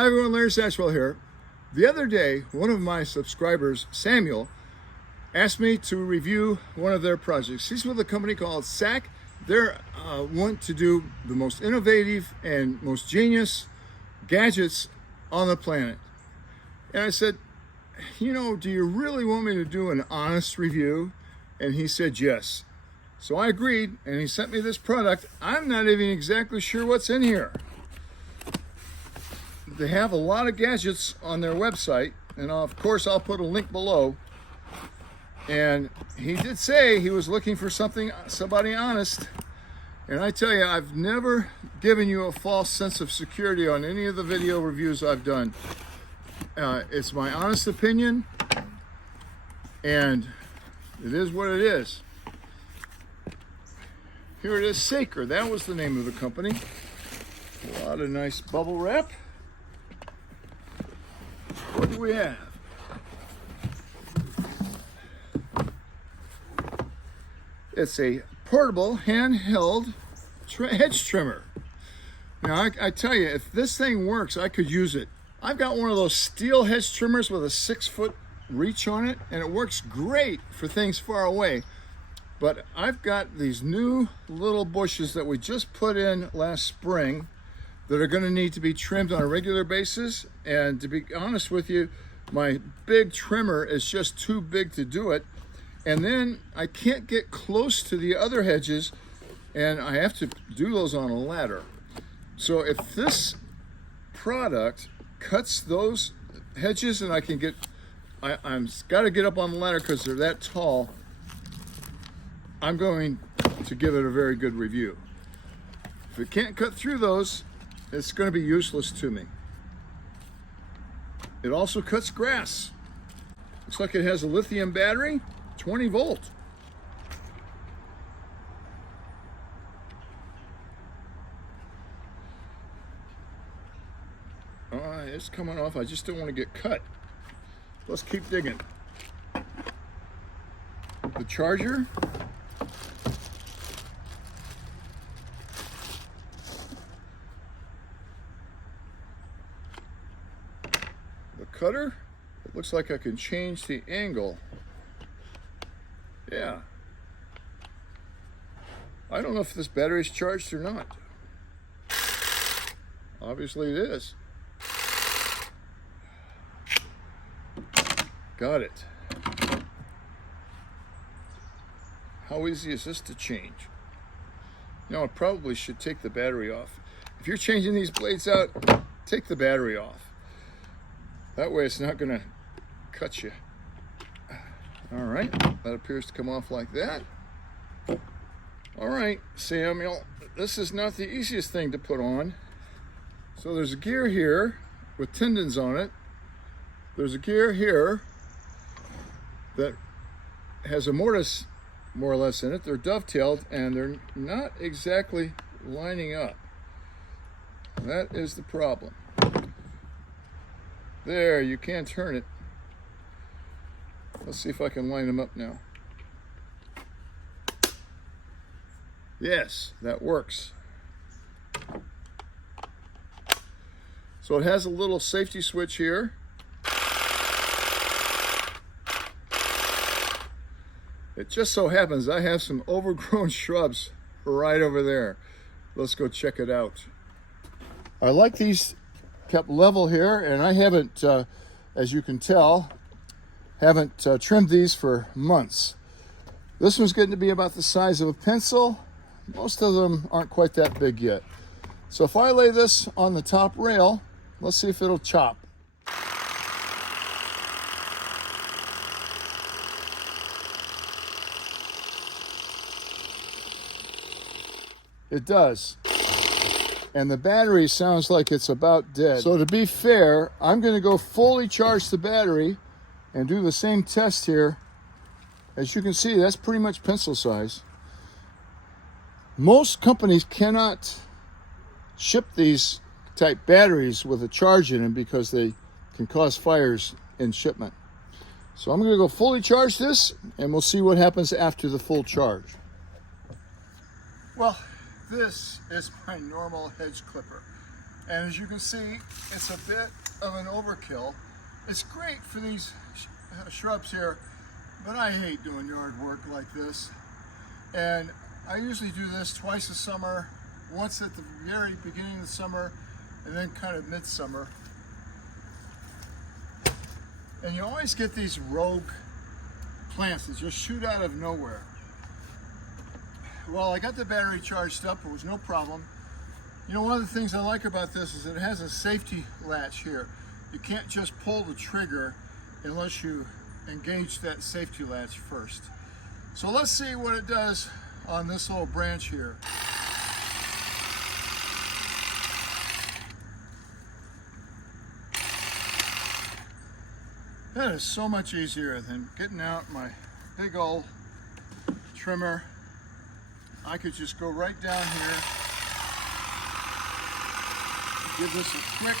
Hi everyone, Larry Satchwell here. The other day, one of my subscribers, Samuel, asked me to review one of their projects. He's with a company called SAC. They're want to do the most innovative and most genius gadgets on the planet. And I said, you know, do you really want me to do an honest review? And he said yes. So I agreed, and he sent me this product. I'm not even exactly sure what's in here. They have a lot of gadgets on their website, and of course I'll put a link below. And he did say he was looking for somebody honest. And I tell you, I've never given you a false sense of security on any of the video reviews I've done. It's my honest opinion, and it is what it is. Here it is, Saker. That was the name of the company. A lot of nice bubble wrap. What do we have? It's a portable handheld hedge trimmer. Now I tell you, if this thing works, I could use it. I've got one of those steel hedge trimmers with a 6-foot reach on it, and it works great for things far away. But I've got these new little bushes that we just put in last spring that are going to need to be trimmed on a regular basis. And to be honest with you, my big trimmer is just too big to do it. And then I can't get close to the other hedges, and I have to do those on a ladder. So if this product cuts those hedges and I can get, I'm got to get up on the ladder because they're that tall, I'm going to give it a very good review. If it can't cut through those, it's going to be useless to me. It also cuts grass. Looks like it has a lithium battery, 20 volt. It's coming off. I just don't want to get cut. Let's keep digging. The charger. The cutter. It looks like I can change the angle. Yeah. I don't know if this battery is charged or not. Obviously it is. Got it. How easy is this to change? You know, I probably should take the battery off. If you're changing these blades out, take the battery off. That way it's not going to cut you. All right, that appears to come off like that. All right, Samuel, this is not the easiest thing to put on. So there's a gear here with tendons on it. There's a gear here that has a mortise more or less in it. They're dovetailed and they're not exactly lining up. That is the problem. There, you can't turn it. Let's see if I can line them up now. Yes, that works. So it has a little safety switch here. It just so happens I have some overgrown shrubs right over there. Let's go check it out. I like these kept level here, and I haven't, as you can tell, haven't trimmed these for months. This one's getting to be about the size of a pencil. Most of them aren't quite that big yet. So if I lay this on the top rail, let's see if it'll chop. It does. And the battery sounds like it's about dead. So to be fair, I'm going to go fully charge the battery and do the same test here. As you can see, that's pretty much pencil size. Most companies cannot ship these type batteries with a charge in them because they can cause fires in shipment. So I'm going to go fully charge this, and we'll see what happens after the full charge. Well, this is my normal hedge clipper, And as you can see, it's a bit of an overkill. It's great for these shrubs here, but I hate doing yard work like this. And I usually do this twice a summer, once at the very beginning of the summer, and then kind of midsummer. And you always get these rogue plants that just shoot out of nowhere. Well, I got the battery charged up, it was no problem. You know, one of the things I like about this is that it has a safety latch here. You can't just pull the trigger unless you engage that safety latch first. So let's see what it does on this little branch here. That is so much easier than getting out my big old trimmer. I could just go right down here, give this a quick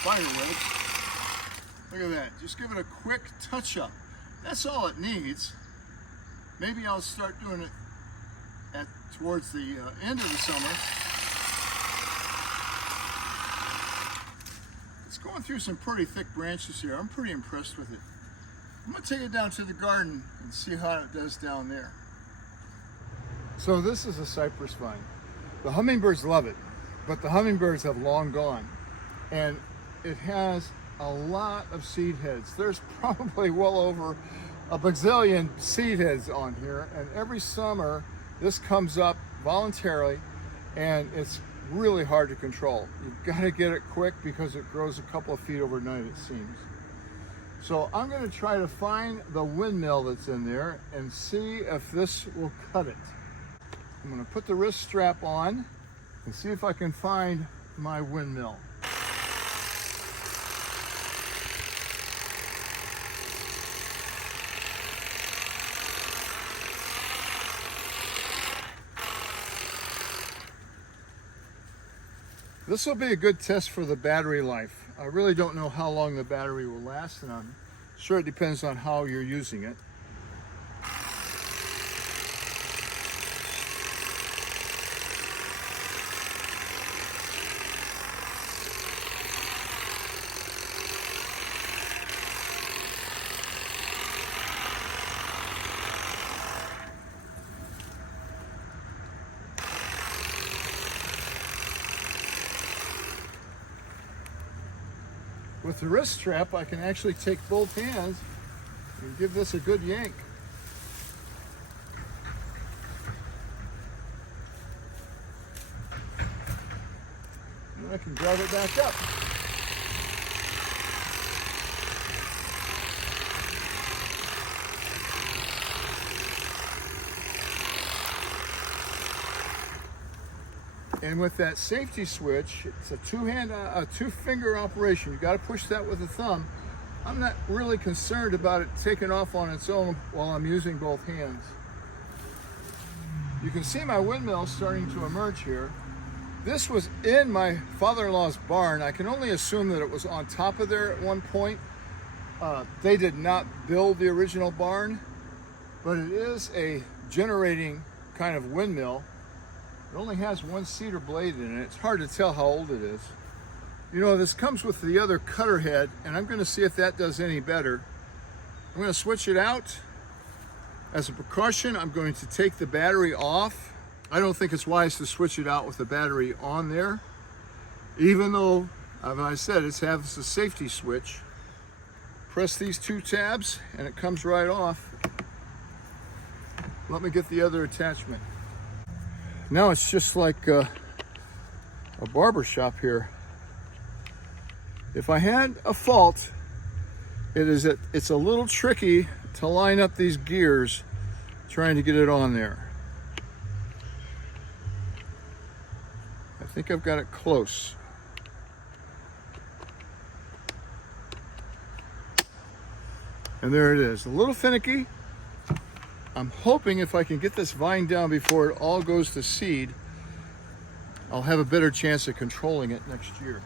spider wedge. Look at that, just give it a quick touch up. That's all it needs. Maybe I'll start doing it towards the end of the summer. It's going through some pretty thick branches here. I'm pretty impressed with it. I'm going to take it down to the garden and see how it does down there. So this is a cypress vine. The hummingbirds love it, but the hummingbirds have long gone. And it has a lot of seed heads. There's probably well over a bazillion seed heads on here. And every summer this comes up voluntarily, and it's really hard to control. You've got to get it quick because it grows a couple of feet overnight, it seems. So I'm going to try to find the windmill that's in there and see if this will cut it. I'm going to put the wrist strap on and see if I can find my windmill. This will be a good test for the battery life. I really don't know how long the battery will last, and I'm sure it depends on how you're using it. With the wrist strap, I can actually take both hands and give this a good yank. And then I can drive it back up. And with that safety switch, it's a two-finger operation. You got to push that with a thumb. I'm not really concerned about it taking off on its own while I'm using both hands. You can see my windmill starting to emerge here. This was in my father-in-law's barn. I can only assume that it was on top of there at one point. They did not build the original barn, but it is a generating kind of windmill. It only has one cedar blade in it. It's hard to tell how old it is. You know, this comes with the other cutter head, and I'm going to see if that does any better. I'm going to switch it out. As a precaution, I'm going to take the battery off. I don't think it's wise to switch it out with the battery on there, even though, as I said, it has a safety switch. Press these two tabs, and it comes right off. Let me get the other attachment. Now it's just like a barber shop here. If I had a fault, it is that it's a little tricky to line up these gears trying to get it on there. I think I've got it close. And there it is, a little finicky. I'm hoping if I can get this vine down before it all goes to seed, I'll have a better chance of controlling it next year.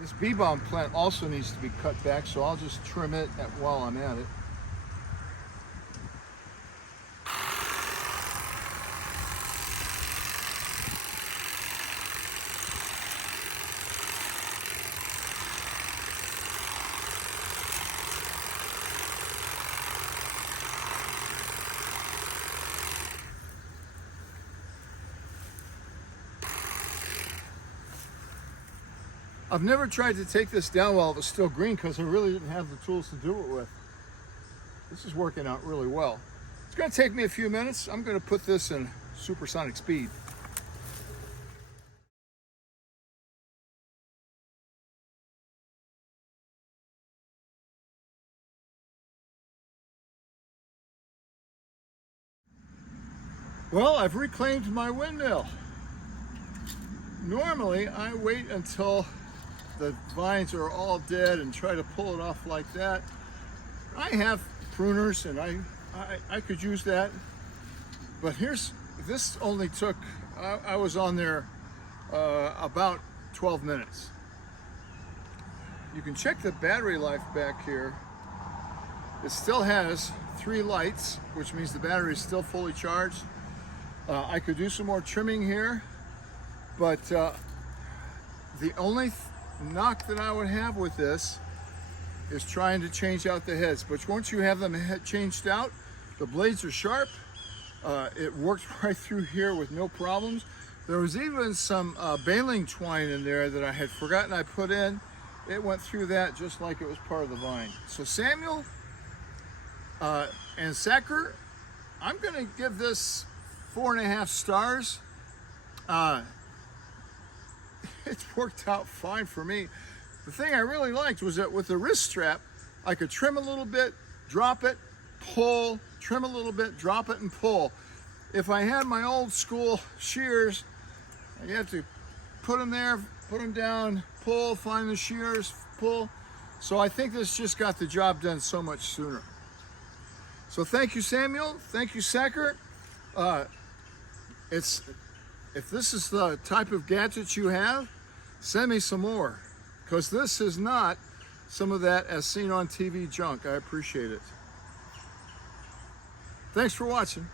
This bee balm plant also needs to be cut back, so I'll just trim it while I'm at it. I've never tried to take this down while it was still green because I really didn't have the tools to do it with. This is working out really well. It's going to take me a few minutes. I'm going to put this in supersonic speed. Well, I've reclaimed my windmill. Normally, I wait until the vines are all dead and try to pull it off like that. I have pruners and I could use that, but this only took, I was on there about 12 minutes. You can check the battery life back here. It still has 3 lights, which means the battery is still fully charged. I could do some more trimming here, but the only knock that I would have with this is trying to change out the heads. But once you have them changed out, the blades are sharp. It worked right through here with no problems. There was even some baling twine in there that I had forgotten I put in. It went through that just like it was part of the vine. So Samuel and Sacker, I'm gonna give this 4.5 stars. It's worked out fine for me. The thing I really liked was that with the wrist strap, I could trim a little bit, drop it, pull, trim a little bit, drop it and pull. If I had my old school shears, you have to put them there, put them down, pull, find the shears, pull. So I think this just got the job done so much sooner. So thank you, Samuel. Thank you, Sacker. If this is the type of gadgets you have, send me some more, because this is not some of that as seen on TV junk. I appreciate it. Thanks for watching.